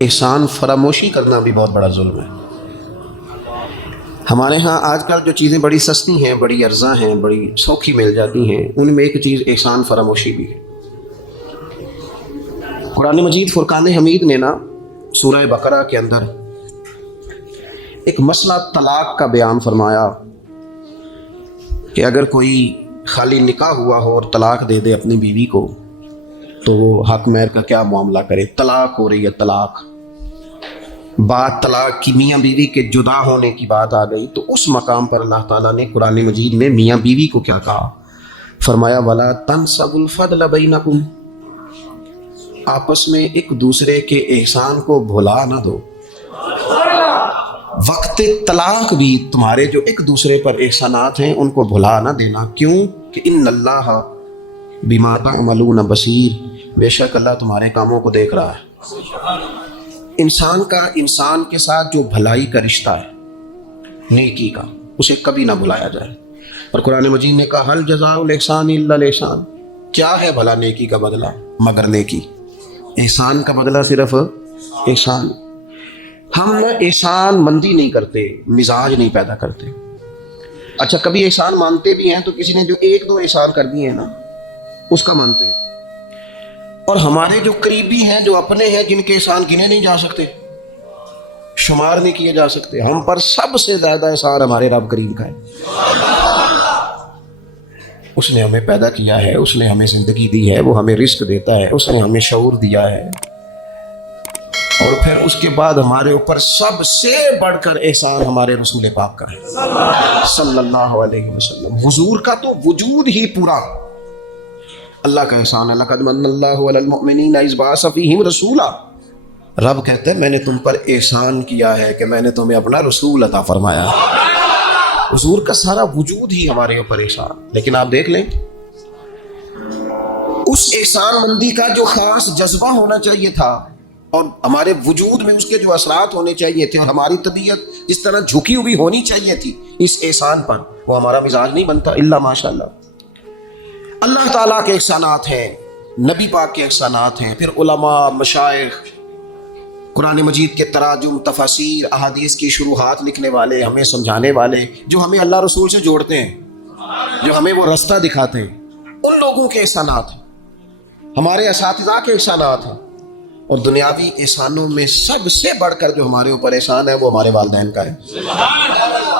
احسان فراموشی کرنا بھی بہت بڑا ظلم ہے۔ ہمارے ہاں آج کل جو چیزیں بڑی سستی ہیں، بڑی ارزاں ہیں، بڑی سوکھی مل جاتی ہیں، ان میں ایک چیز احسان فراموشی بھی ہے۔ قرآن مجید فرقان حمید نے نا سورہ بقرہ کے اندر ایک مسئلہ طلاق کا بیان فرمایا کہ اگر کوئی خالی نکاح ہوا ہو اور طلاق دے دے اپنی بیوی کو تو وہ حق مہر کا کیا معاملہ کرے۔ طلاق ہو رہی ہے، طلاق، بات طلاق کی، میاں بیوی کے جدا ہونے کی بات آ گئی، تو اس مقام پر اللہ تعالیٰ نے قرآن مجید میں میاں بیوی کو کیا کہا؟ فرمایا وَلَا تَنْسَبُوا الْفَضْلَ بَيْنَكُمْ، آپس میں ایک دوسرے کے احسان کو بھلا نہ دو۔ وقت طلاق بھی تمہارے جو ایک دوسرے پر احسانات ہیں ان کو بھلا نہ دینا۔ کیوں کہ ان اللہ بما تعملون بصیر، بے شک اللہ تمہارے کاموں کو دیکھ رہا ہے۔ انسان کا انسان کے ساتھ جو بھلائی کا رشتہ ہے، نیکی کا، اسے کبھی نہ بھلایا جائے۔ اور قرآن مجید نے کہا ہل جزاء الاحسان الا الاحسان، کیا ہے بھلا نیکی کا بدلہ مگر نیکی۔ احسان کا بدلہ صرف احسان۔ ہم نہ احسان مندی نہیں کرتے، مزاج نہیں پیدا کرتے۔ اچھا کبھی احسان مانتے بھی ہیں تو کسی نے جو ایک دو احسان کر دیے ہیں نا اس کا مانتے ہیں۔ اور ہمارے جو قریبی ہیں، جو اپنے ہیں، جن کے احسان گنے نہیں جا سکتے، شمار نہیں کیے جا سکتے، ہم پر سب سے زیادہ احسان ہمارے رب کریم کا ہے۔ اس نے ہمیں پیدا کیا ہے، اس نے ہمیں زندگی دی ہے، وہ ہمیں رزق دیتا ہے، اس نے ہمیں شعور دیا ہے، اور پھر اس کے بعد ہمارے اوپر سب سے بڑھ کر احسان ہمارے رسول پاک کا ہے صلی اللہ علیہ وسلم۔ حضور کا تو وجود ہی پورا اللہ کا احسان ہے۔ لقد من اللہ علی المؤمنین اذ بعث فیہم رسولا، رب کہتے ہیں میں نے تم پر احسان کیا ہے کہ میں نے تمہیں اپنا رسول عطا فرمایا۔ حضور کا سارا وجود ہی ہمارے اوپر احسان۔ لیکن آپ دیکھ لیں اس احسان مندی کا جو خاص جذبہ ہونا چاہیے تھا اور ہمارے وجود میں اس کے جو اثرات ہونے چاہیے تھے، اور ہماری طبیعت جس طرح جھکی ہوئی ہونی چاہیے تھی اس احسان پر، وہ ہمارا مزاج نہیں بنتا الا ماشاء اللہ۔ اللہ تعالیٰ کے احسانات ہیں، نبی پاک کے احسانات ہیں، پھر علماء، مشائخ، قرآن مجید کے تراجم، تفاسیر، احادیث کی شروحات لکھنے والے، ہمیں سمجھانے والے، جو ہمیں اللہ رسول سے جوڑتے ہیں، جو ہمیں وہ رستہ دکھاتے ہیں، ان لوگوں کے احسانات ہیں، ہمارے اساتذہ کے احسانات ہیں۔ اور دنیاوی احسانوں میں سب سے بڑھ کر جو ہمارے اوپر احسان ہے وہ ہمارے والدین کا ہے۔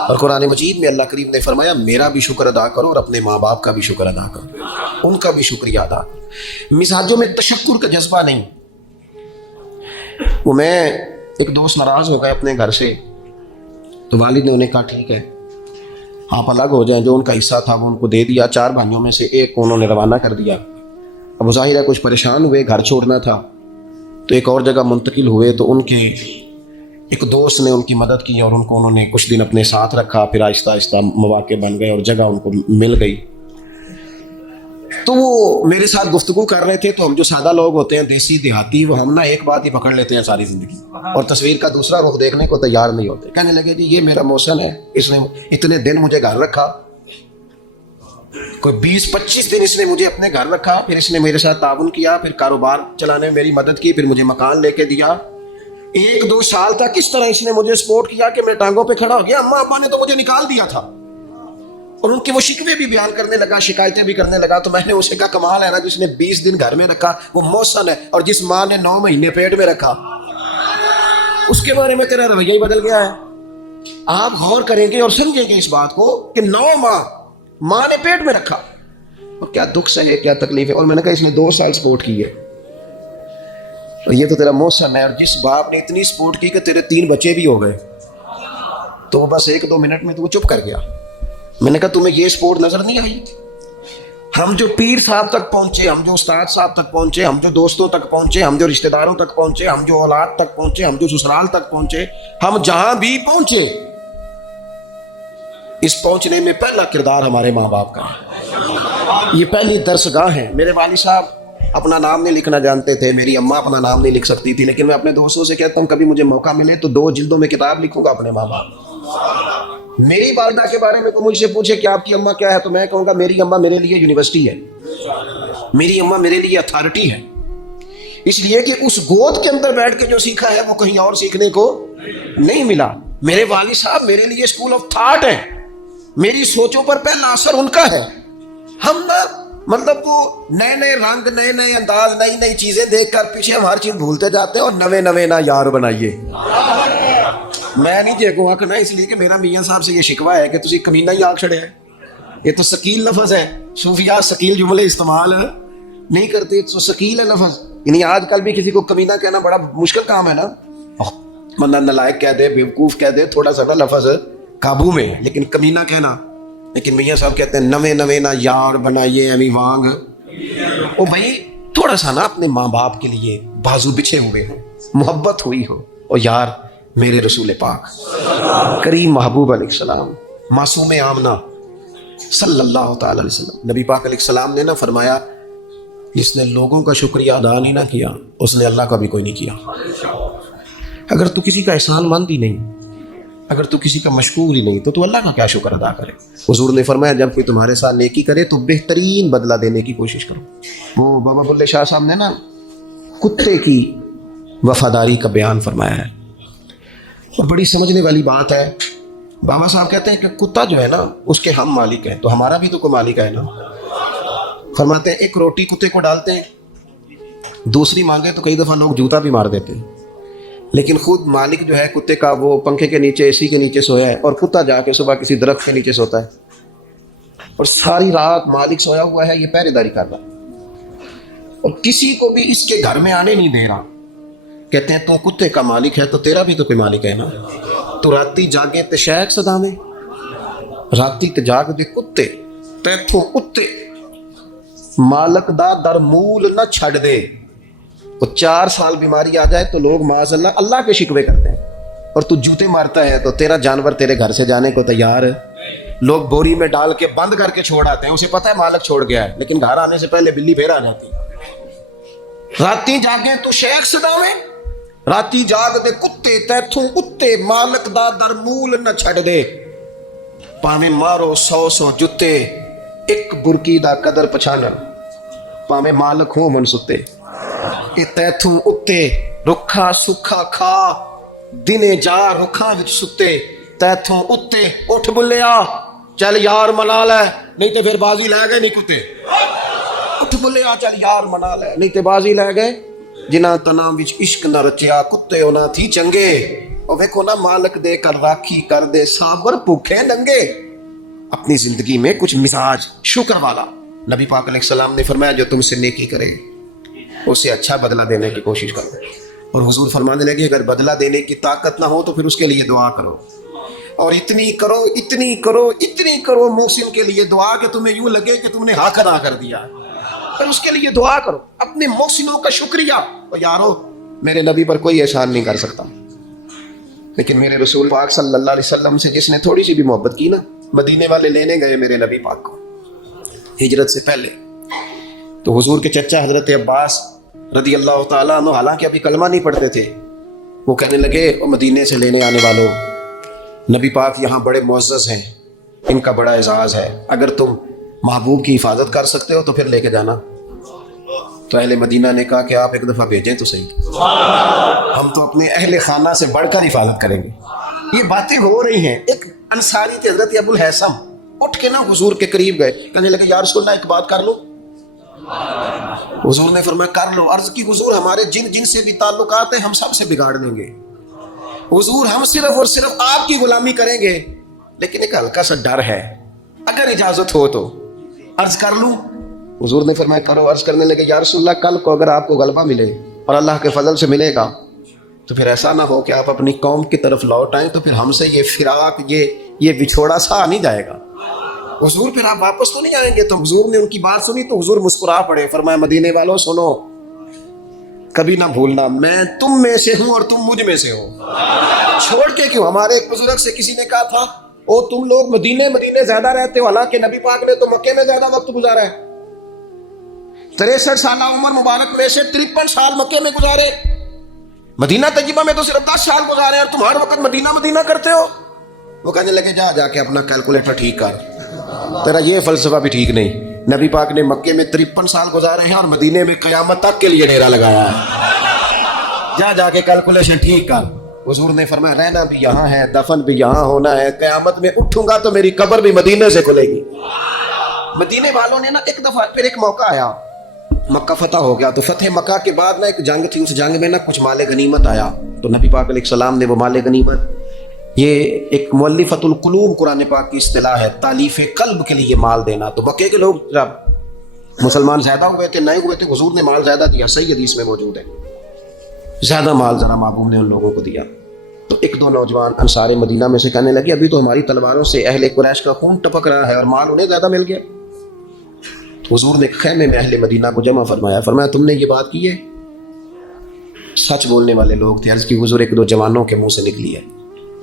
اور قرآن مجید میں اللہ کریم نے فرمایا میرا بھی شکر ادا کرو اور اپنے ماں باپ کا بھی شکر ادا کرو، ان کا بھی شکریہ ادا کرو۔ مزاجوں میں تشکر کا جذبہ نہیں۔ وہ میں ایک دوست ناراض ہو گئے اپنے گھر سے، تو والد نے انہیں کہا ٹھیک ہے آپ الگ ہو جائیں، جو ان کا حصہ تھا وہ ان کو دے دیا، 4 بھائیوں میں سے ایک کو انہوں نے روانہ کر دیا۔ اب ظاہر ہے کچھ پریشان ہوئے، گھر چھوڑنا تھا تو ایک اور جگہ منتقل ہوئے، تو ان کے ایک دوست نے ان کی مدد کی اور ان کو انہوں نے کچھ دن اپنے ساتھ رکھا، پھر آہستہ آہستہ مواقع بن گئے اور جگہ ان کو مل گئی۔ تو وہ میرے ساتھ گفتگو کر رہے تھے، تو ہم جو سادہ لوگ ہوتے ہیں، دیسی دیہاتی، وہ ہم نا ایک بات ہی پکڑ لیتے ہیں ساری زندگی، اور تصویر کا دوسرا رخ دیکھنے کو تیار نہیں ہوتے۔ کہنے لگے جی یہ میرا محسن ہے، اس نے اتنے دن مجھے گھر رکھا، کوئی 20-25 دن اس نے مجھے اپنے گھر رکھا، پھر اس نے میرے ساتھ تعاون کیا، پھر کاروبار چلانے میں میری مدد کی، پھر مجھے مکان لے کے دیا۔ 1-2 سال تک اس طرح اس نے مجھے سپورٹ کیا کہ میں ٹانگوں پہ کھڑا ہو گیا۔ اماں ابا نے تو مجھے نکال دیا تھا، اور ان کے وہ شکوے بھی بیان کرنے لگا، شکایتیں بھی کرنے لگا۔ تو میں نے اسے کہا کمال ہے نا، جس نے 20 دن گھر میں رکھا وہ محسن ہے، اور جس ماں نے 9 مہینے پیٹ میں رکھا اس کے بارے میں تیرا رویہ ہی بدل گیا ہے۔ آپ غور کریں گے اور سمجھیں گے اس بات کو کہ 9 ماں نے پیٹ میں رکھا، اور کیا دکھ سے ہے، کیا تکلیف ہے۔ اور میں نے کہا اس نے 2 سال سپورٹ کی ہے، اور یہ تو تیرا محسن ہے، اور جس باپ نے اتنی سپورٹ کی کہ تیرے 3 بچے بھی ہو گئے، تو وہ بس 1-2 منٹ میں تو وہ چپ کر گیا۔ میں نے کہا تمہیں یہ سپورٹ نظر نہیں آئی؟ ہم جو پیر صاحب تک پہنچے، ہم جو استاد صاحب تک پہنچے، ہم جو دوستوں تک پہنچے، ہم جو رشتہ داروں تک پہنچے، ہم جو اولاد تک پہنچے، ہم جو سسرال تک پہنچے، ہم جہاں بھی پہنچے، اس پہنچنے میں پہلا کردار ہمارے ماں باپ کا ہے۔ یہ پہلی درسگاہ ہے۔ میرے والد صاحب اپنا نام نہیں لکھنا جانتے تھے، میری اماں اپنا نام نہیں لکھ سکتی تھی، لیکن میں اپنے دوستوں سے کہتا ہوں کبھی مجھے موقع ملے تو 2 جلدوں میں کتاب لکھوں گا اپنے ماں باپ۔ میری والدہ کے بارے میں کوئی مجھ سے پوچھے کہ آپ کی اماں کیا ہے، تو میں کہوں گا میری اماں میرے لیے یونیورسٹی ہے، میری اماں میرے لیے اتھارٹی ہے۔ اس لیے کہ اس گود کے اندر بیٹھ کے جو سیکھا ہے وہ کہیں اور سیکھنے کو نہیں ملا. میرے والد صاحب میرے لیے اسکول آف تھاٹ ہیں, میری سوچوں پر پہلا اثر ان کا ہے. ہم نا مطلب وہ نئے نئے رنگ, نئے نئے انداز, نئی نئی چیزیں دیکھ کر پیچھے ہم ہر چیز بھولتے جاتے ہیں, اور نوے نوے نہ یار بنائیے. میں نہیں جے کو آخنا اس لیے کہ میرا میاں صاحب سے یہ شکوہ ہے کہ تسی کمینہ ہی آگ چھڑے ہیں. یہ تو ثقیل لفظ ہے, صوفیاء ثقیل جملے استعمال نہیں کرتے, تو ثقیل ہے لفظ. یعنی آج کل بھی کسی کو کمینہ کہنا بڑا مشکل کام ہے نا, بندہ نالائق کہہ دے, بیوقوف کہہ دے, تھوڑا سا نا لفظ قابو میں, لیکن کمینہ کہنا. لیکن میاں صاحب کہتے ہیں نوے نوے نہ یار بنائیے ایویں وانگ. او بھائی تھوڑا سا نا اپنے ماں باپ کے لیے بازو بچھے ہوئے ہو, محبت ہوئی ہو. اور یار میرے رسول پاک کریم محبوب علیہ السلام, معصوم آمنہ صلی اللہ تعالی علیہ وسلم, نبی پاک علیہ السلام نے نا فرمایا جس نے لوگوں کا شکریہ ادا نہیں نہ کیا اس نے اللہ کا بھی کوئی نہیں کیا. اگر تو کسی کا احسان مند ہی نہیں, اگر تو کسی کا مشکور ہی نہیں, تو اللہ کا کیا شکر ادا کرے. حضور نے فرمایا جب کوئی تمہارے ساتھ نیکی کرے تو بہترین بدلہ دینے کی کوشش کرو. وہ بابا بلے شاہ صاحب نے نا کتے کی وفاداری کا بیان فرمایا ہے, اور بڑی سمجھنے والی بات ہے. بابا صاحب کہتے ہیں کہ کتا جو ہے نا اس کے ہم مالک ہیں, تو ہمارا بھی تو کوئی مالک ہے نا. فرماتے ہیں ایک روٹی کتے کو ڈالتے ہیں, دوسری مانگے تو کئی دفعہ لوگ جوتا بھی مار دیتے ہیں, لیکن خود مالک جو ہے کتے کا وہ پنکھے کے نیچے, اے سی کے نیچے سویا ہے, اور کتا جا کے صبح کسی درخت کے نیچے سوتا ہے, اور ساری رات مالک سویا ہوا ہے, یہ پہرے داری کر رہا ہے, اور کسی کو بھی اس کے گھر میں آنے نہیں دے رہا. کہتے ہیں تو کتے کا مالک ہے تو تیرا بھی تو کوئی مالک ہے نا. تو راتی جاگے تے شیخ صدا میں, راتی تے جاگ دے کتے تیتھوں کتے مالک دا در مول نہ چھڑ دے. وہ 4 سال بیماری آ جائے تو لوگ معاذ اللہ کے شکوے کرتے ہیں, اور تو جوتے مارتا ہے تو تیرا جانور تیرے گھر سے جانے کو تیار ہے. لوگ بوری میں ڈال کے بند کر کے چھوڑ آتے ہیں, اسے پتہ ہے مالک چھوڑ گیا ہے, لیکن گھر آنے سے پہلے بلی پھر آ جاتی. راتی جاگے تو شیخ صدا میں, راتی جاگ دے کتے تیتھوں کتے مالک دا در مول نہ چھڑ دے. پاویں مارو 100 جتے ایک برکی دا قدر پچھانا, پاویں مالک ہو من ستے. اے تیتھوں اتے رکھا سکھا کھا دنے جا رکھاں وچ ستے. تیتھوں اتے اٹھ بلیا چل یار منا لے نہیں تے پھر بازی لے گئے نہیں کتے. اٹھ بلیا چل یار منا لے نہیں تے بازی لے گئے. جنہاں تناں وچ عشق نہ رچیا کتے انہاں تھی چنگے. اور ویکھو نا مالک دے کر راکھی کر دے سابر بھوکے ننگے. اپنی زندگی میں کچھ مزاج شکر والا. نبی پاک علیہ السلام نے فرمایا جو تم سے نیکی کرے اسے اچھا بدلہ دینے کی کوشش کرو. اور حضور فرمانے لگے اگر بدلہ دینے کی طاقت نہ ہو تو پھر اس کے لیے دعا کرو, اور اتنی کرو اتنی کرو اتنی کرو محسن کے لیے دعا کہ تمہیں یوں لگے کہ تم نے حق ادا کر دیا. پھر اس کے لیے دعا کرو, اپنے محسنوں کا شکریہ. اور یارو میرے نبی پر کوئی احسان نہیں کر سکتا, لیکن میرے رسول پاک صلی اللہ علیہ وسلم سے جس نے تھوڑی سی بھی محبت کی نا, مدینے والے لینے گئے میرے نبی پاک کو ہجرت سے پہلے. تو حضور کے چچا حضرت عباس رضی اللہ تعالیٰ عنہ حالانکہ ابھی کلمہ نہیں پڑھتے تھے, وہ کہنے لگے مدینے سے لینے آنے والوں, نبی پاک یہاں بڑے معزز ہیں, ان کا بڑا اعزاز ہے, اگر تم محبوب کی حفاظت کر سکتے ہو تو پھر لے کے جانا. تو اہل مدینہ نے کہا کہ آپ ایک دفعہ بھیجیں تو صحیح, ہم تو اپنے اہل خانہ سے بڑھ کر حفاظت کریں گے. یہ باتیں ہو رہی ہیں. ایک انصاری تھے حضرت ابو الحیثم, اٹھ کے نا حضور کے قریب گئے, کہنے لگے یا رسول اللہ ایک بات کر لوں. حضور نے فرمایا کر لو. عرض کی حضور ہمارے جن سے بھی تعلقات ہیں ہم سب سے بگاڑ دیں گے. حضور ہم صرف اور صرف آپ کی غلامی کریں گے, لیکن ایک ہلکا سا ڈر ہے, اگر اجازت ہو تو عرض کر لوں. حضور نے فرمایا کرو. عرض کرنے لگے یا رسول اللہ کل کو اگر آپ کو غلبہ ملے اور اللہ کے فضل سے ملے گا تو پھر ایسا نہ ہو کہ آپ اپنی قوم کی طرف لوٹ آئیں تو پھر ہم سے یہ فراق یہ بچھوڑا سا نہیں جائے گا. حضور پھر آپ واپس تو نہیں آئیں گے. تو حضور نے ان کی بات سنی تو حضور مسکرا پڑے, فرمایا مدینے والوں سنو, کبھی نہ بھولنا میں تم میں سے ہوں اور تم مجھ میں سے ہو. چھوڑ کے کیوں. ہمارے ایک بزرگ سے کسی نے کہا تھا او تم لوگ مدینے زیادہ رہتے ہو, حالانکہ نبی پاک نے تو مکے میں زیادہ وقت گزارا ہے. 63 سالہ عمر مبارک میں سے 53 سال مکے میں گزارے, مدینہ طیبہ میں تو صرف 10 سال گزارے, اور تم ہر وقت مدینہ کرتے ہو. وہ کہنے لگے جا کے اپنا کیلکولیٹر ٹھیک کر, تیرا یہ فلسفہ بھی ٹھیک نہیں. نبی پاک نے مکے میں 53 سال گزارے ہیں اور مدینے میں قیامت تک کے لیے ڈیرا لگایا ہے. جا جا کے کیلکولیشن ٹھیک کر. حضور نے فرمایا رہنا بھی یہاں ہے, دفن بھی یہاں ہونا ہے, قیامت میں اٹھوں گا تو میری قبر بھی مدینے سے کھلے گی. مدینے والوں نے نا ایک دفعہ پھر ایک موقع آیا, مکہ فتح ہو گیا, تو فتح مکہ کے بعد نا ایک جنگ تھی, اس جنگ میں نا کچھ مال غنیمت آیا, تو نبی پاک علیہ السلام نے وہ مال غنیمت, یہ ایک مؤلفۃ القلوب قرآن پاک کی اصطلاح ہے, تالیف قلب کے لیے مال دینا. تو مکے کے لوگ جب مسلمان زیادہ ہوئے تھے, نئے ہوئے تھے, حضور نے مال زیادہ دیا, صحیح حدیث میں موجود ہے, زیادہ مال ذرا محبوب نے ان لوگوں کو دیا. تو ایک دو نوجوان انصار مدینہ میں سے کہنے لگے ابھی تو ہماری تلواروں سے اہل قریش کا خون ٹپک رہا ہے اور مال انہیں زیادہ مل گیا. تو حضور نے خیمے میں اہل مدینہ کو جمع فرمایا, فرمایا تم نے یہ بات کی ہے؟ سچ بولنے والے لوگ تھے. عرض کی حضور ایک دو جوانوں کے منہ سے نکلی ہے.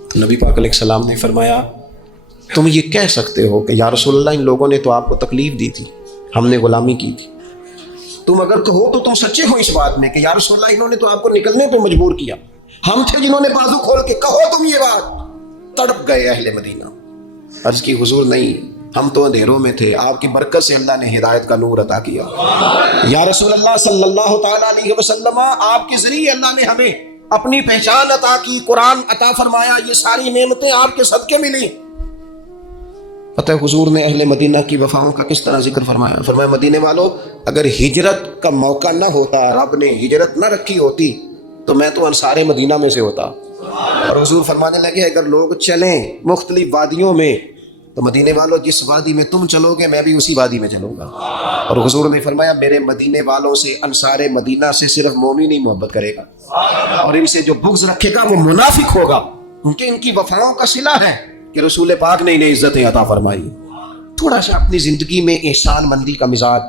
تو نبی پاک علیہ السلام نے فرمایا تم یہ کہہ سکتے ہو کہ یا رسول اللہ ان لوگوں نے تو آپ کو تکلیف دی تھی, ہم نے غلامی کی تھی. تم اگر کہو تو تم سچے ہو اس بات میں کہ یا رسول اللہ انہوں نے تو آپ کو نکلنے پہ مجبور کیا, ہم تھے جنہوں نے بازو کھول کے, کہو تم یہ بات. تڑپ گئے اہل مدینہ. عرض کی حضور نہیں, ہم تو اندھیروں میں تھے, آپ کی برکت سے اللہ نے ہدایت کا نور عطا کیا. یا رسول اللہ صلی اللہ تعالیٰ علیہ وسلم آپ کے ذریعے اللہ نے ہمیں اپنی پہچان عطا کی, قرآن عطا فرمایا, یہ ساری نعمتیں آپ کے صدقے ملی. پتہ حضور نے اہل مدینہ کی وفاؤں کا کس طرح ذکر فرمایا. فرمایا مدینے والوں اگر ہجرت کا موقع نہ ہوتا, رب نے ہجرت نہ رکھی ہوتی تو میں تو انصار مدینہ میں سے ہوتا. اور حضور فرمانے لگے اگر لوگ چلیں مختلف وادیوں میں تو مدینے والوں جس وادی میں تم چلو گے میں بھی اسی وادی میں چلوں گا. اور حضور نے فرمایا میرے مدینے والوں سے, انصار مدینہ سے صرف مومن ہی محبت کرے گا, اور ان سے جو بغض رکھے گا وہ منافق ہوگا, کیونکہ ان کی وفاؤں کا صلہ ہے کہ رسول پاک نے انہیں عزتیں عطا فرمائی. تھوڑا سا اپنی زندگی میں احسان مندی کا مزاج.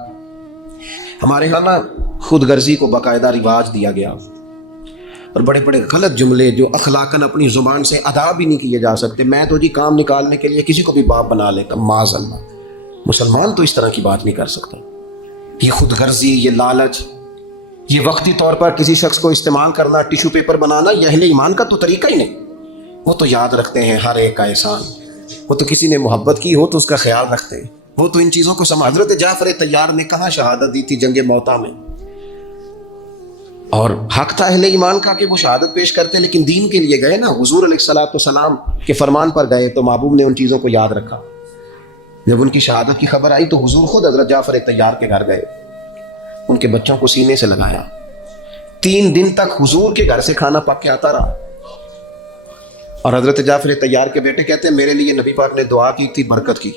ہمارے یہاں نا خود غرضی کو باقاعدہ رواج دیا گیا, اور بڑے بڑے غلط جملے جو اخلاقاً اپنی زبان سے ادا بھی نہیں کیے جا سکتے. میں تو جی کام نکالنے کے لیے کسی کو بھی باپ بنا لیتا, معاذ اللہ. مسلمان تو اس طرح کی بات نہیں کر سکتا. یہ خود غرضی, یہ لالچ, یہ وقتی طور پر کسی شخص کو استعمال کرنا, ٹیشو پیپر بنانا, یہ اہل ایمان کا تو طریقہ ہی نہیں. وہ تو یاد رکھتے ہیں ہر ایک کا احسان, وہ تو کسی نے محبت کی ہو تو اس کا خیال رکھتے ہیں, وہ تو ان چیزوں کو سمجھ. حضرت جعفر طیار نے کہاں شہادت دی تھی جنگ موتا میں, اور حق تھا اہل ایمان کا کہ وہ شہادت پیش کرتے, لیکن دین کے لیے گئے نا, حضور علیہ الصلوۃ والسلام کے فرمان پر گئے تو محبوب نے ان چیزوں کو یاد رکھا. جب ان کی شہادت کی خبر آئی تو حضور خود حضرت جعفر طیار کے گھر گئے, ان کے بچوں کو سینے سے لگایا. 3 دن تک حضور کے گھر سے کھانا پک کے آتا رہا. اور حضرت جعفر طیار کے بیٹے کہتے ہیں میرے لیے نبی پاک نے دعا کی تھی برکت کی.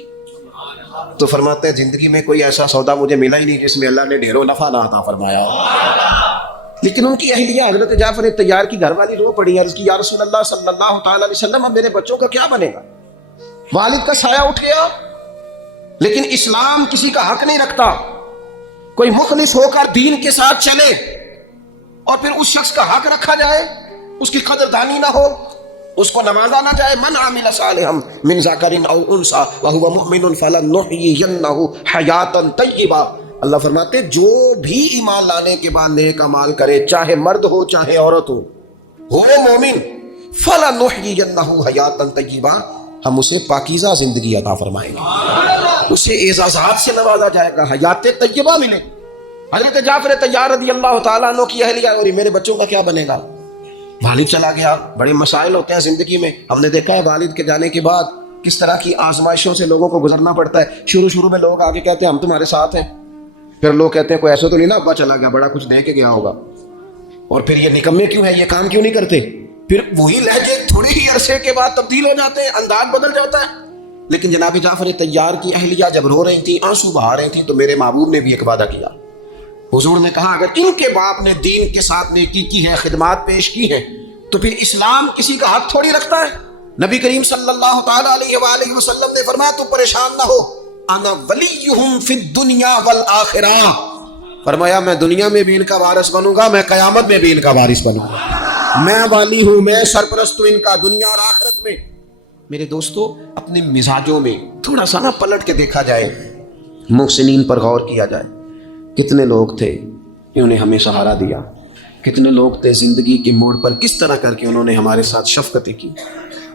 تو فرماتے ہیں زندگی میں کوئی ایسا سودا مجھے ملا ہی نہیں جس میں اللہ نے ڈھیروں نفع نہ عطا فرمایا. لیکن ان کی اہلیہ حضرت جعفر طیار کی گھر والی رو پڑی, عرض کی یا رسول اللہ صلی اللہ تعالی علیہ وسلم اب میرے بچوں کا کیا بنے گا؟ والد کا سایہ اٹھ گیا, لیکن اسلام کسی کا حق نہیں رکھتا. کوئی مخلص ہو کر دین کے ساتھ چلے اور پھر اس شخص کا حق رکھا جائے, اس کی قدردانی نہ ہو, اس کو نوازا نہ جائے. من عمل صالحا من ذکر او انثى وهو مؤمن فلنحيينه حیاتا طیبہ. اللہ فرماتے جو بھی ایمان لانے کے بعد نیک اعمال کرے, چاہے مرد ہو چاہے عورت ہو مومن, فلنحيينه حیاتا طیبہ, ہم اسے پاکیزہ زندگی عطا فرمائیں گے, اسے اعزازات سے نوازا جائے گا, حیات طیبہ ملے. حضرت جعفر طیار رضی اللہ تعالیٰ عنہ کی اہلیہ اور میرے بچوں کا کیا بنے گا؟ والد چلا گیا. بڑے مسائل ہوتے ہیں زندگی میں, ہم نے دیکھا ہے والد کے جانے کے بعد کس طرح کی آزمائشوں سے لوگوں کو گزرنا پڑتا ہے. شروع میں لوگ آگے کہتے ہیں ہم تمہارے ساتھ ہیں, پھر لوگ کہتے ہیں کوئی ایسا تو نہیں نا ابا چلا گیا, بڑا کچھ دے کے گیا ہوگا, اور پھر یہ نکمے کیوں ہیں, یہ کام کیوں نہیں کرتے. پھر وہی لہجے تھوڑے ہی عرصے کے بعد تبدیل ہو جاتے ہیں, انداز بدل جاتا ہے. لیکن جناب جعفر طیار کی اہلیہ جب رو رہی تھیں, آنسو بہا رہی تھیں, تو میرے محبوب نے بھی ایک وعدہ کیا. حضور نے کہا اگر ان کے باپ نے دین کے ساتھ نیکی کی ہے, خدمات پیش کی ہیں, تو پھر اسلام کسی کا حق تھوڑی رکھتا ہے. نبی کریم صلی اللہ تعالیٰ علیہ وآلہ وسلم نے فرمایا تو پریشان نہ ہو, انا ولیہم فی الدنیا والآخرہ. فرمایا میں دنیا میں بھی ان کا وارث بنوں گا, میں قیامت میں بھی ان کا وارث بنوں گا. میں والی ہوں, میں سرپرست ہوں ان کا دنیا اور آخرت میں. میرے دوستو اپنے مزاجوں میں تھوڑا سا نہ پلٹ کے دیکھا جائے, محسنین پر غور کیا جائے. کتنے لوگ تھے انہوں نے ہمیں سہارا دیا, کتنے لوگ تھے زندگی کے موڑ پر کس طرح کر کے انہوں نے ہمارے ساتھ شفقتیں کی.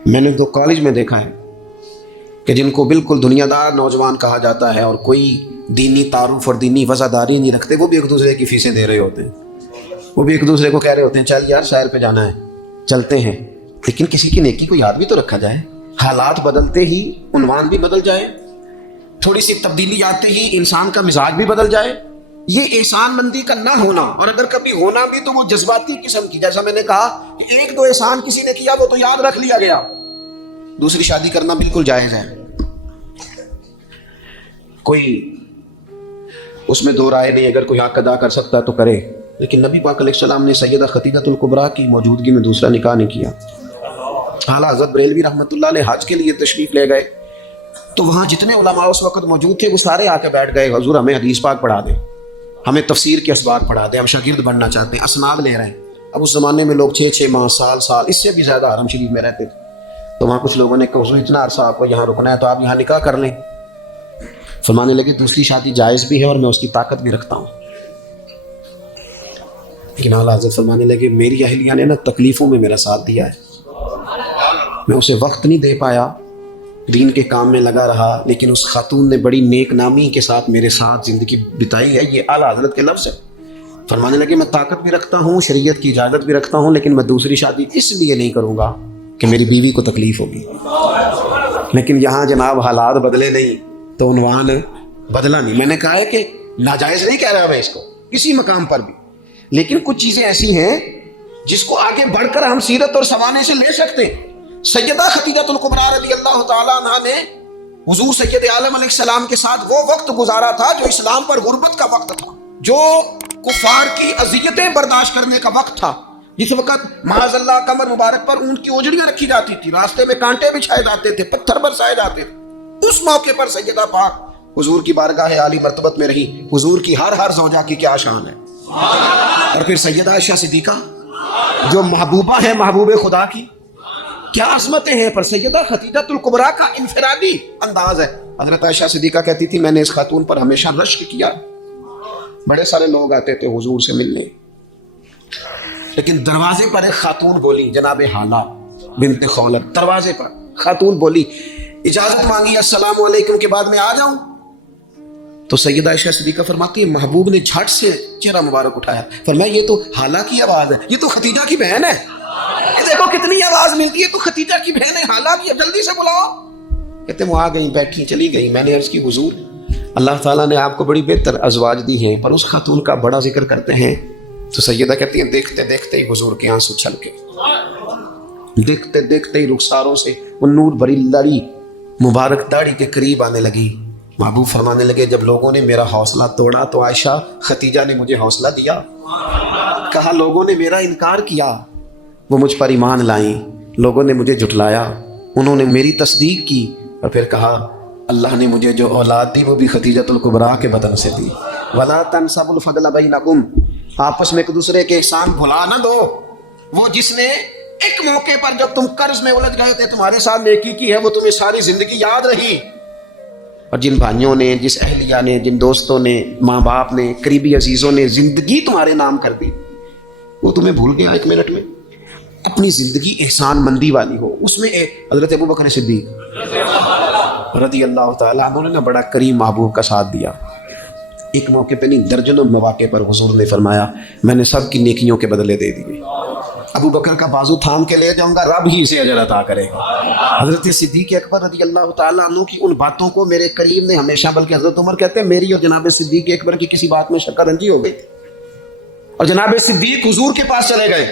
میں نے تو کالج میں دیکھا ہے کہ جن کو بالکل دنیا دار نوجوان کہا جاتا ہے اور کوئی دینی تعارف اور دینی وفاداری نہیں رکھتے, وہ بھی ایک دوسرے کی فیسیں دے رہے ہوتے ہیں. وہ بھی ایک دوسرے کو کہہ رہے ہوتے ہیں چل یار سیر پہ جانا ہے، چلتے ہیں، لیکن کسی کی نیکی کو یاد بھی تو رکھا جائے۔ حالات بدلتے ہی عنوان بھی بدل جائے، تھوڑی سی تبدیلی آتے ہی انسان کا مزاج بھی بدل جائے۔ یہ احسان مندی کا نہ ہونا، اور اگر کبھی ہونا بھی تو وہ جذباتی قسم کی، جیسا میں نے کہا کہ ایک دو احسان کسی نے کیا وہ تو یاد رکھ لیا گیا۔ دوسری شادی کرنا بالکل جائز ہے، کوئی اس میں دو رائے نہیں، اگر کوئی حق ادا کر سکتا تو کرے، لیکن نبی پاک علیہ السلام نے سیدہ خدیجہ الکبریٰ کی موجودگی میں دوسرا نکاح نہیں کیا۔ اعلیٰ حضرت بریلوی رحمۃ اللہ علیہ حج کے لیے تشریف لے گئے تو وہاں جتنے علماء اس وقت موجود تھے وہ سارے آ کے بیٹھ گئے، حضور ہمیں حدیث پاک پڑھا دیں، ہمیں تفسیر کے اسباق پڑھا دیں، ہم شاگرد بننا چاہتے ہیں، اسناد لے رہے ہیں۔ اب اس زمانے میں لوگ 6 ماہ، سال اس سے بھی زیادہ حرم شریف میں رہتے تھے، تو وہاں کچھ لوگوں نے کہا حضور اتنا عرصہ آپ کو یہاں رکنا ہے تو آپ یہاں نکاح کر لیں۔ فرمانے لگے دوسری شادی جائز بھی ہے اور میں اس کی طاقت بھی رکھتا ہوں، لیکن اعلیٰ حضرت فرمانے لگے میری اہلیہ نے نا تکلیفوں میں میرا ساتھ دیا ہے، میں اسے وقت نہیں دے پایا، دین کے کام میں لگا رہا، لیکن اس خاتون نے بڑی نیک نامی کے ساتھ میرے ساتھ زندگی بتائی ہے۔ یہ اعلیٰ حضرت کے لفظ ہے۔ فرمانے لگے میں طاقت بھی رکھتا ہوں، شریعت کی اجازت بھی رکھتا ہوں، لیکن میں دوسری شادی اس لیے نہیں کروں گا کہ میری بیوی کو تکلیف ہوگی۔ لیکن یہاں جناب حالات بدلے نہیں تو عنوان بدلا نہیں۔ میں نے کہا ہے کہ ناجائز نہیں کہہ رہا میں اس کو کسی مقام پر بھی، لیکن کچھ چیزیں ایسی ہیں جس کو آگے بڑھ کر ہم سیرت اور سوانے سے لے سکتے ہیں۔ سیدہ خدیجہ الکبریٰ رضی اللہ تعالیٰ عنہا نے حضور سید عالم علیہ السلام کے ساتھ وہ وقت گزارا تھا جو اسلام پر غربت کا وقت تھا، جو کفار کی اذیتیں برداشت کرنے کا وقت تھا، جس وقت معاذ اللہ کمر مبارک پر اونٹ کی اوجڑیاں رکھی جاتی تھی، راستے میں کانٹے بچھائے جاتے تھے، پتھر برسائے جاتے تھے۔ اس موقع پر سیدہ پاک حضور کی بارگاہ عالی مرتبت میں رہی۔ حضور کی ہر زوجہ کی کیا شان ہے، اور پھر سیدہ عائشہ صدیقہ جو محبوبہ ہے محبوب خدا کی، کیا عظمتیں ہیں، پر سیدہ خدیجہ الکبریٰ کا انفرادی انداز ہے۔ حضرت عائشہ صدیقہ کہتی تھی میں نے اس خاتون پر ہمیشہ رشک کیا، بڑے سارے لوگ آتے تھے حضور سے ملنے، لیکن دروازے پر ایک خاتون بولی، جناب حالہ بنت خولد، دروازے پر خاتون بولی، اجازت مانگی السلام علیکم کے بعد میں آ جاؤں؟ تو سیدہ عائشہ صدیقہ فرماتی ہے محبوب نے جھٹ سے چہرہ مبارک اٹھایا، فرمایا یہ تو حالہ کی آواز ہے، یہ تو ختیجہ کی بہن ہے، یہ دیکھو کتنی آواز ملتی ہے، تو ختیجہ کی بہن ہے، حالہ کی، جلدی سے بلاؤ۔ کہتے وہ آ گئی، بیٹھی، چلی گئی۔ میں نے عرض کی حضور اللہ تعالیٰ نے آپ کو بڑی بہتر ازواج دی ہیں، پر اس خاتون کا بڑا ذکر کرتے ہیں۔ تو سیدہ کہتی ہیں دیکھتے دیکھتے ہی حضور کے آنسو چھلکے، دیکھتے دیکھتے ہی رخساروں سے وہ نور بھری لڑی مبارک داڑھی کے قریب آنے لگی۔ محبوب فرمانے لگے جب لوگوں نے میرا حوصلہ توڑا تو عائشہ خدیجہ نے مجھے حوصلہ دیا، کہا لوگوں نے میرا انکار کیا وہ مجھ پر ایمان لائیں، لوگوں نے مجھے جھٹلایا انہوں نے میری تصدیق کی، اور پھر کہا اللہ نے مجھے جو اولاد دی وہ بھی خدیجہ الکبریٰ کے بدن سے دی۔ وَلَا تَنْسَبُوا الْفَضْلَ بَيْنَكُمْ، آپس میں ایک دوسرے کے احسان بھلا نہ دو۔ وہ جس نے ایک موقع پر جب تم قرض میں الجھ گئے تھے تمہارے ساتھ نیکی کی ہے وہ تمہیں ساری زندگی یاد رہی، اور جن بھائیوں نے، جس اہلیہ نے، جن دوستوں نے، ماں باپ نے، قریبی عزیزوں نے زندگی تمہارے نام کر دی وہ تمہیں بھول گیا ایک منٹ میں۔ اپنی زندگی احسان مندی والی ہو، اس میں حضرت ابوبکر صدیق رضی اللہ تعالیٰ عنہ نے بڑا کریم محبوب کا ساتھ دیا۔ ایک موقع پہ نہیں درجنوں مواقع پر حضور نے فرمایا میں نے سب کی نیکیوں کے بدلے دے دیے، ابو بکر کا بازو تھام کے لے جاؤں گا رب ہی اسے اجر عطا کرے گا۔ حضرت صدیق اکبر رضی اللہ تعالیٰ عنہ کی ان باتوں کو میرے کریم نے ہمیشہ، بلکہ حضرت عمر کہتے ہیں میری اور جناب صدیق اکبر کی کسی بات میں شکر رنجی ہو گئی تھی، اور جناب صدیق حضور کے پاس چلے گئے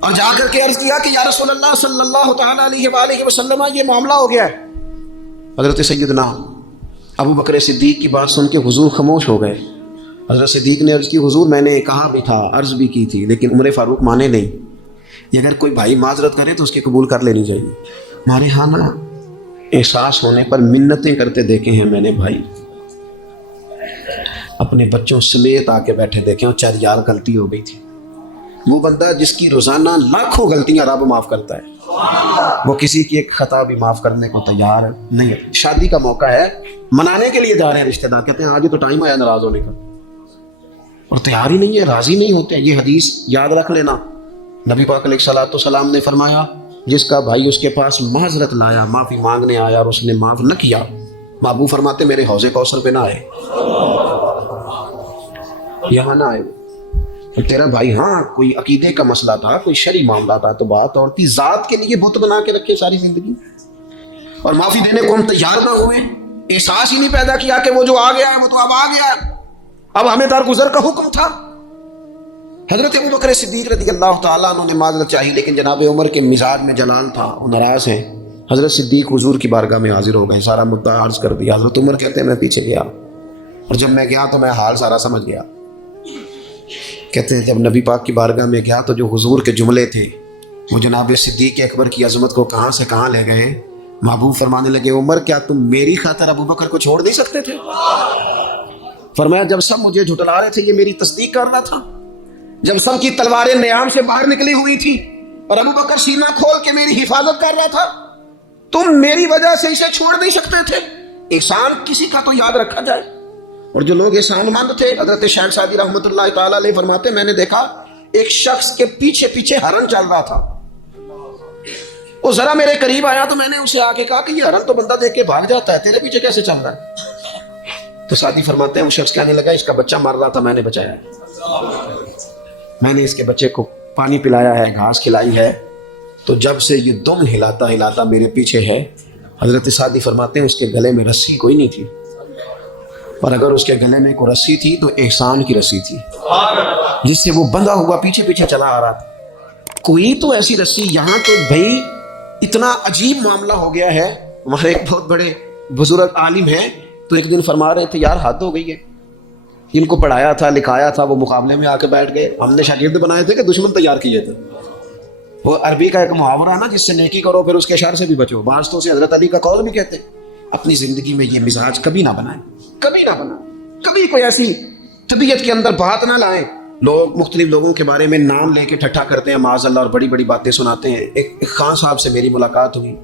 اور جا کر کے عرض کیا کہ یا رسول اللہ صلی اللہ تعالیٰ علیہ وآلہ وسلم یہ معاملہ ہو گیا ہے۔ حضرت سیدنا ابو بکر صدیق کی بات سن کے حضور خاموش ہو گئے۔ حضرت صدیق نے عرض کی حضور میں نے کہا بھی تھا، عرض بھی کی تھی، لیکن عمر فاروق مانے نہیں، یہ اگر کوئی بھائی معذرت کرے تو اس کی قبول کر لینی چاہیے۔ ہمارے ہاں نا احساس ہونے پر منتیں کرتے دیکھے ہیں میں نے بھائی، اپنے بچوں سمیت آ کے بیٹھے دیکھے ہیں، چار یار غلطی ہو گئی تھی۔ وہ بندہ جس کی روزانہ لاکھوں غلطیاں رب معاف کرتا ہے، وہ کسی کی ایک خطا بھی معاف کرنے کو تیار نہیں ہے۔ شادی کا موقع ہے، منانے کے لیے جا رہے ہیں رشتہ دار، کہتے ہیں آج تو ٹائم آیا ناراض ہونے کا، اور تیار ہی نہیں ہے، راضی نہیں ہوتے ہیں۔ یہ حدیث یاد رکھ لینا، نبی پاک علیہ الصلوۃ والسلام نے فرمایا جس کا بھائی اس کے پاس معذرت لایا، معافی مانگنے آیا اور اس نے معاف نہ کیا، محبوب فرماتے میرے حوض کوثر پہ نہ آئے، یہاں نہ آئے۔ تیرا بھائی ہاں کوئی عقیدے کا مسئلہ تھا، کوئی شرعی معاملہ تھا تو بات اور تھی، ذات کے لیے بت بنا کے رکھے ساری زندگی، اور معافی دینے کو ہم تیار نہ ہوئے، احساس ہی نہیں پیدا کیا کہ وہ جو آ گیا ہے وہ تو اب آ گیا ہے، اب ہمیں درگزر کا حکم تھا۔ حضرت ابوبکر صدیق رضی اللہ تعالیٰ عنہ نے معذرت چاہی، لیکن جناب عمر کے مزاج میں جلال تھا، وہ ناراض ہیں۔ حضرت صدیق حضور کی بارگاہ میں حاضر ہو گئے، سارا مدعا عرض کر دیا۔ حضرت عمر کہتے ہیں میں پیچھے گیا، اور جب میں گیا تو میں حال سارا سمجھ گیا۔ کہتے ہیں جب نبی پاک کی بارگاہ میں گیا تو جو حضور کے جملے تھے وہ جناب صدیق اکبر کی عظمت کو کہاں سے کہاں لے گئے۔ محبوب فرمانے لگے عمر کیا تم میری خاطر ابوبکر کو چھوڑ نہیں سکتے تھے؟ فرمایا جب سب مجھے جھٹلا رہے تھے یہ میری تصدیق کر رہا تھا، جب سب کی تلواریں نیام سے باہر نکلی ہوئی تھی اور ابوبکر سینہ کھول کے میری حفاظت کر رہا تھا، تم میری وجہ سے اسے چھوڑ نہیں سکتے تھے۔ احسان کسی کا تو یاد رکھا جائے، اور جو لوگ احسان مند تھے، حضرت شیخ سعدی رحمۃ اللہ تعالی علیہ فرماتے میں نے دیکھا ایک شخص کے پیچھے پیچھے ہرن چل رہا تھا، وہ ذرا میرے قریب آیا تو میں نے اسے آ کے کہا کہ یہ ہرن تو بندہ دیکھ کے بھاگ جاتا ہے، تیرے پیچھے کیسے چل رہا ہے؟ تو سعدی فرماتے ہیں وہ شخص کہنے لگا اس کا بچہ مر رہا تھا، میں نے بچایا ہے، میں نے اس کے بچے کو پانی پلایا ہے، گھاس کھلائی ہے، تو جب سے یہ دم ہلاتا ہلاتا میرے پیچھے ہے۔ حضرت سعدی فرماتے ہیں اس کے گلے میں رسی کوئی نہیں تھی، پر اگر اس کے گلے میں کوئی رسی تھی تو احسان کی رسی تھی، جس سے وہ بندھا ہوا پیچھے پیچھے چلا آ رہا تھا۔ کوئی تو ایسی رسی، یہاں تو بھائی اتنا عجیب معاملہ ہو گیا ہے۔ ہمارے ایک بہت بڑے بزرگ عالم ہیں تو ایک دن فرما رہے تھے یار حد ہو گئی ہے، جن کو پڑھایا تھا لکھایا تھا وہ مقابلے میں آ کے بیٹھ گئے، ہم نے شاگرد بنائے تھے کہ دشمن تیار کیے تھے۔ وہ عربی کا ایک محاورہ نا جس سے نیکی کرو پھر اس کے شر سے بھی بچو، بعض تو اسے حضرت علی کا قول بھی کہتے ہیں۔ اپنی زندگی میں یہ مزاج کبھی نہ بنائیں، کبھی نہ بنائیں، کبھی کوئی ایسی طبیعت کے اندر بات نہ لائیں۔ لوگ مختلف لوگوں کے بارے میں نام لے کے ٹھٹھا کرتے ہیں معاذ اللہ، اور بڑی بڑی باتیں سناتے ہیں۔ ایک خان صاحب سے میری ملاقات ہوئی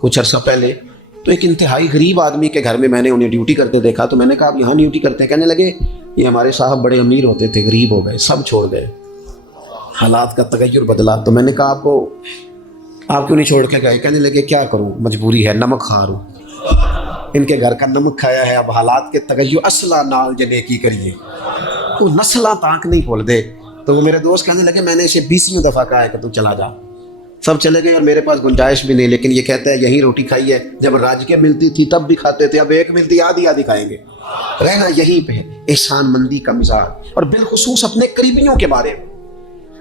کچھ عرصہ پہلے، تو ایک انتہائی غریب آدمی کے گھر میں میں نے انہیں ڈیوٹی کرتے دیکھا، تو میں نے کہا آپ یہاں ڈیوٹی کرتے ہیں؟ کہنے لگے یہ ہمارے صاحب بڑے امیر ہوتے تھے، غریب ہو گئے، سب چھوڑ گئے، حالات کا تغیر بدلا۔ تو میں نے کہا آپ کیوں نہیں چھوڑ کے گئے؟ کہنے لگے کیا کروں، مجبوری ہے، نمک خار ہوں، ان کے گھر کا نمک کھایا ہے، اب حالات کے تغیر اصلہ نال جنے کی کریے، وہ نسلہ تاک نہیں کھول دے۔ تو وہ میرے دوست کہنے لگے میں نے اسے 20 دفعہ کہا ہے کہ تو چلا جا، سب چلے گئے اور میرے پاس گنجائش بھی نہیں، لیکن یہ کہتا ہے یہی روٹی کھائی ہے، جب راج کے ملتی تھی تب بھی کھاتے تھے، اب ایک ملتی آدھی آدھی کھائیں گے، رہنا یہیں پہ۔ احسان مندی کا مزاج، اور بالخصوص اپنے قریبیوں کے بارے میں،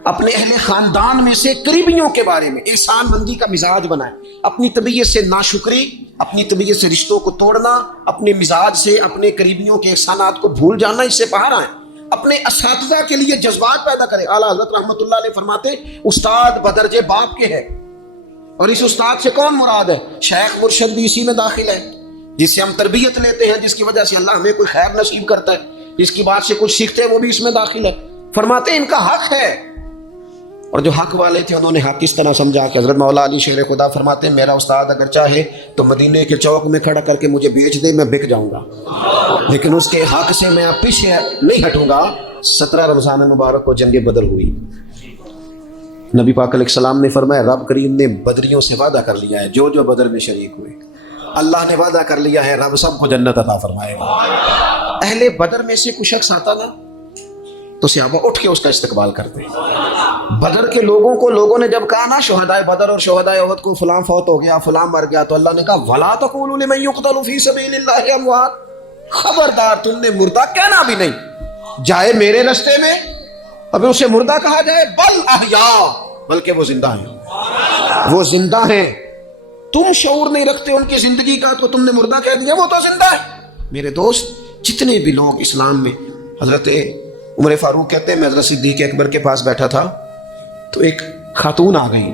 اپنے اہل خاندان میں سے قریبیوں کے بارے میں احسان مندی کا مزاج بنائیں۔ اپنی طبیعت سے ناشکری، اپنی طبیعت سے رشتوں کو توڑنا، اپنے مزاج سے اپنے قریبیوں کے احسانات کو بھول جانا، اس سے باہر آئیں۔ اپنے اساتذہ کے لیے جذبات پیدا کریں۔ اعلیٰ حضرت رحمۃ اللہ علیہ فرماتے استاد بدرجے باپ کے ہے، اور اس استاد سے کون مراد ہے؟ شیخ مرشد بھی اسی میں داخل ہے، جس سے ہم تربیت لیتے ہیں، جس کی وجہ سے اللہ ہمیں کوئی خیر نصیب کرتا ہے، جس کی بات سے کچھ سیکھتے ہیں وہ بھی اس میں داخل ہے۔ فرماتے ہیں ان کا حق ہے، اور جو حق والے تھے انہوں نے حق اس طرح سمجھا کہ حضرت مولا علی شیر خدا فرماتے ہیں میرا استاد اگر چاہے تو مدینے کے چوک میں کھڑا کر کے مجھے بیچ دے، میں بک جاؤں گا، لیکن اس کے حق سے میں اب پیچھے نہیں ہٹوں گا۔ 17 رمضان مبارک کو جنگ بدر ہوئی، نبی پاک علیہ السلام نے فرمایا رب کریم نے بدریوں سے وعدہ کر لیا ہے، جو جو بدر میں شریک ہوئے اللہ نے وعدہ کر لیا ہے رب سب کو جنت عطا فرمائے گا۔ اہل بدر میں سے کوئی شخص آتا نا تو صحابہ اٹھ کے اس کا استقبال کرتے ہیں۔ بدر کے لوگوں نے جب کہا نا شہدائے بدر اور شہدائے احد کو فلاں فوت ہو گیا، فلاں مر گیا، تو اللہ نے کہا وَلَا تَقُولُوا لِمَن يُقْتَلُ فِي سَبِيلِ اللَّهِ أَمْوَاتٌ، خبردار تم نے مردہ کہنا بھی نہیں، جائے میرے راستے میں ابھی اسے مردہ کہا جائے، بل احیاء، بلکہ وہ زندہ ہیں، وہ زندہ ہیں۔ تم شعور نہیں رکھتے ان کی زندگی کا تو تم نے مردہ کہہ دیا، وہ تو زندہ ہے۔ میرے دوست جتنے بھی لوگ اسلام میں، حضرت عمر فاروق کہتے ہیں میں حضرت صدیق اکبر کے پاس بیٹھا تھا تو ایک خاتون آ گئی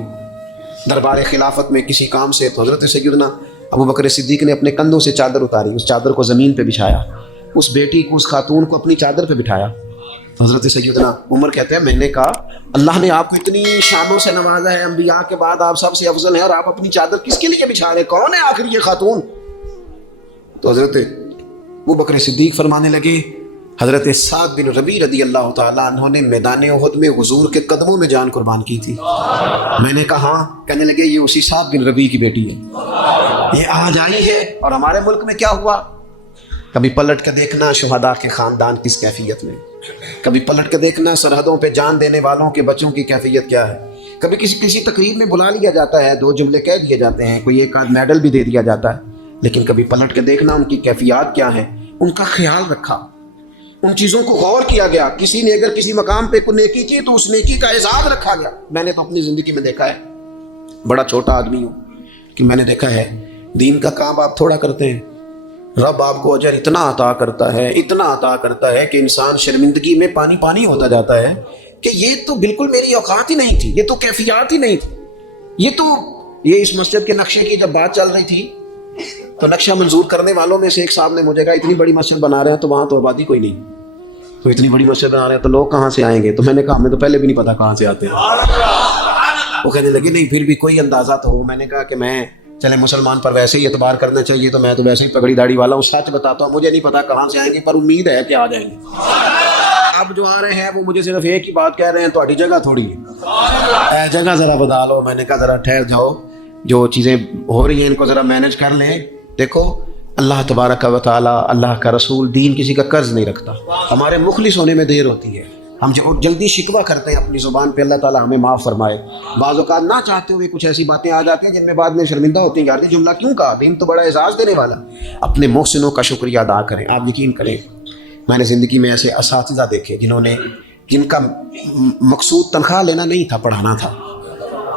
دربار خلافت میں کسی کام سے، تو حضرت سیدنا ابو بکر صدیق نے اپنے کندھوں سے چادر اتاری، اس چادر کو زمین پہ بچھایا، اس بیٹی کو، اس خاتون کو اپنی چادر پہ بٹھایا۔ حضرت سیدنا عمر کہتے ہیں میں نے کہا اللہ نے آپ کو اتنی شانوں سے نوازا ہے، انبیاء کے بعد آپ سب سے افضل ہیں، اور آپ اپنی چادر کس کے لیے بچھا رہے، کون ہے آخر یہ خاتون؟ تو حضرت ابو بکر صدیق فرمانے لگے حضرت سعد بن ربیع رضی اللہ تعالیٰ عنہ نے میدان احد میں حضور کے قدموں میں جان قربان کی تھی۔ میں نے کہا ہاں، کہنے لگے یہ اسی سعد بن ربیع کی بیٹی ہے، یہ آج آئی ہے۔ اور ہمارے ملک میں کیا ہوا، کبھی پلٹ کے دیکھنا شہداء کے خاندان کس کیفیت میں، کبھی پلٹ کے دیکھنا سرحدوں پہ جان دینے والوں کے بچوں کی کیفیت کیا ہے. کبھی کسی تقریب میں بلا لیا جاتا ہے, 2 جملے کہہ دیے جاتے ہیں, کوئی ایک آدھ میڈل بھی دے دیا جاتا ہے, لیکن کبھی پلٹ کے دیکھنا ان کی کیفیات کیا ہیں, ان کا خیال رکھا, ان چیزوں کو غور کیا گیا. کسی نے اگر کسی مقام پہ کوئی نیکی کی تو اس نیکی کا اعزاز رکھا گیا. میں نے تو اپنی زندگی میں دیکھا ہے, بڑا چھوٹا آدمی ہوں کہ میں نے دیکھا ہے دین کا کام آپ تھوڑا کرتے ہیں, رب آپ کو اجر اتنا عطا کرتا ہے, اتنا عطا کرتا ہے کہ انسان شرمندگی میں پانی پانی ہوتا جاتا ہے کہ یہ تو بالکل میری اوقات ہی نہیں تھی, یہ تو کیفیات ہی نہیں تھی. یہ اس مسجد کے نقشے کی جب بات چل رہی تھی تو نقشہ منظور کرنے والوں میں سے ایک صاحب نے مجھے کہا اتنی بڑی مسجد بنا رہے ہیں تو وہاں تو آبادی کوئی نہیں, تو اتنی بڑی مسجد بنا رہے ہیں تو لوگ کہاں سے آئیں گے. تو میں نے کہا ہمیں تو پہلے بھی نہیں پتا کہاں سے آتے ہیں. وہ کہنے لگے نہیں پھر بھی کوئی اندازہ تو ہو. میں نے کہا کہ میں چلے مسلمان پر ویسے ہی اعتبار کرنا چاہیے, تو میں تو ویسے ہی پگڑی داڑھی والا ہوں, سچ بتاتا ہوں مجھے نہیں پتا کہاں سے آئیں گے پر امید ہے کہ آ جائیں گے. اب جو آ رہے ہیں وہ مجھے صرف ایک ہی بات کہہ رہے ہیں, تہاڈی جگہ تھوڑی ہے, جگہ ذرا بتا لو. میں نے کہا ذرا ٹھہر جاؤ, جو چیزیں ہو رہی ہیں ان کو ذرا مینج کر لیں. دیکھو اللہ تبارک و تعالیٰ, اللہ کا رسول, دین کسی کا قرض نہیں رکھتا. ہمارے مخلص ہونے میں دیر ہوتی ہے, ہم جلدی شکوہ کرتے ہیں اپنی زبان پہ, اللہ تعالیٰ ہمیں معاف فرمائے. بعض اوقات نہ چاہتے ہوئے کچھ ایسی باتیں آ جاتی ہیں جن میں بعد میں شرمندہ ہوتی ہیں, یار یہ جملہ کیوں کہا, دین تو بڑا اعزاز دینے والا. اپنے محسنوں کا شکریہ ادا کریں. آپ یقین کریں میں نے زندگی میں ایسے اساتذہ دیکھے جن کا مقصود تنخواہ لینا نہیں تھا, پڑھانا تھا,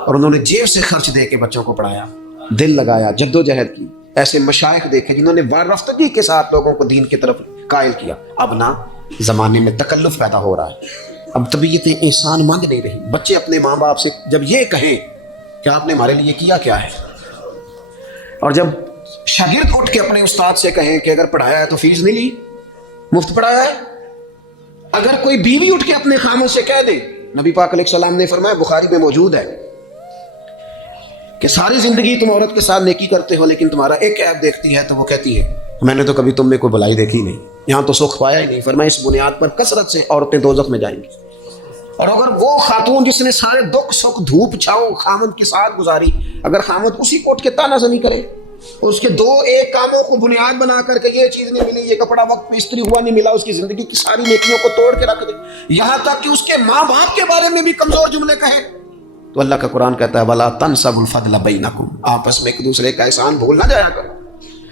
اور انہوں نے جیب سے خرچ دے کے بچوں کو پڑھایا, دل لگایا, جد و جہد کی. ایسے مشائخ دیکھے جنہوں نے وارفتگی کے ساتھ لوگوں کو دین کی طرف قائل کیا. اب نا زمانے میں تکلف پیدا ہو رہا ہے, اب طبیعتیں انسان مند نہیں رہی. بچے اپنے ماں باپ سے جب یہ کہیں کہ آپ نے ہمارے لیے کیا کیا ہے, اور جب شاگرد اٹھ کے اپنے استاد سے کہیں کہ اگر پڑھایا ہے تو فیس نہیں لی, مفت پڑھایا ہے. اگر کوئی بیوی اٹھ کے اپنے خامن سے کہہ دے, نبی پاک علیہ السلام نے فرمایا, بخاری میں موجود ہے, کہ ساری زندگی تم عورت کے ساتھ نیکی کرتے ہو لیکن تمہارا ایک عیب دیکھتی ہے تو وہ کہتی ہے میں نے تو کبھی تم میں کوئی بلائی دیکھی نہیں, یہاں تو سکھ پایا ہی نہیں. فرمایا اس بنیاد پر کثرت سے عورتیں دوزخ میں جائیں گی. اور اگر وہ خاتون جس نے سارے دکھ سکھ دھوپ چھاؤ خامد کے ساتھ گزاری, اگر خامد اسی کو اٹھ کے تانا زنی کرے, اس کے 2 ایک کاموں کو بنیاد بنا کر کے یہ چیز نہیں ملی, یہ کپڑا وقت پہ استری ہوا نہیں ملا, اس کی زندگی کی ساری نیکیوں کو توڑ کے رکھ دے, یہاں تک کہ اس کے ماں باپ کے بارے میں بھی کمزور جملے کہے, تو اللہ کا قرآن کہتا ہے وَلَا تَنْسَبُوا الْفَضْلَ بَيْنَكُمْ, آپس میں ایک دوسرے کا احسان بھول نہ جایا کرو.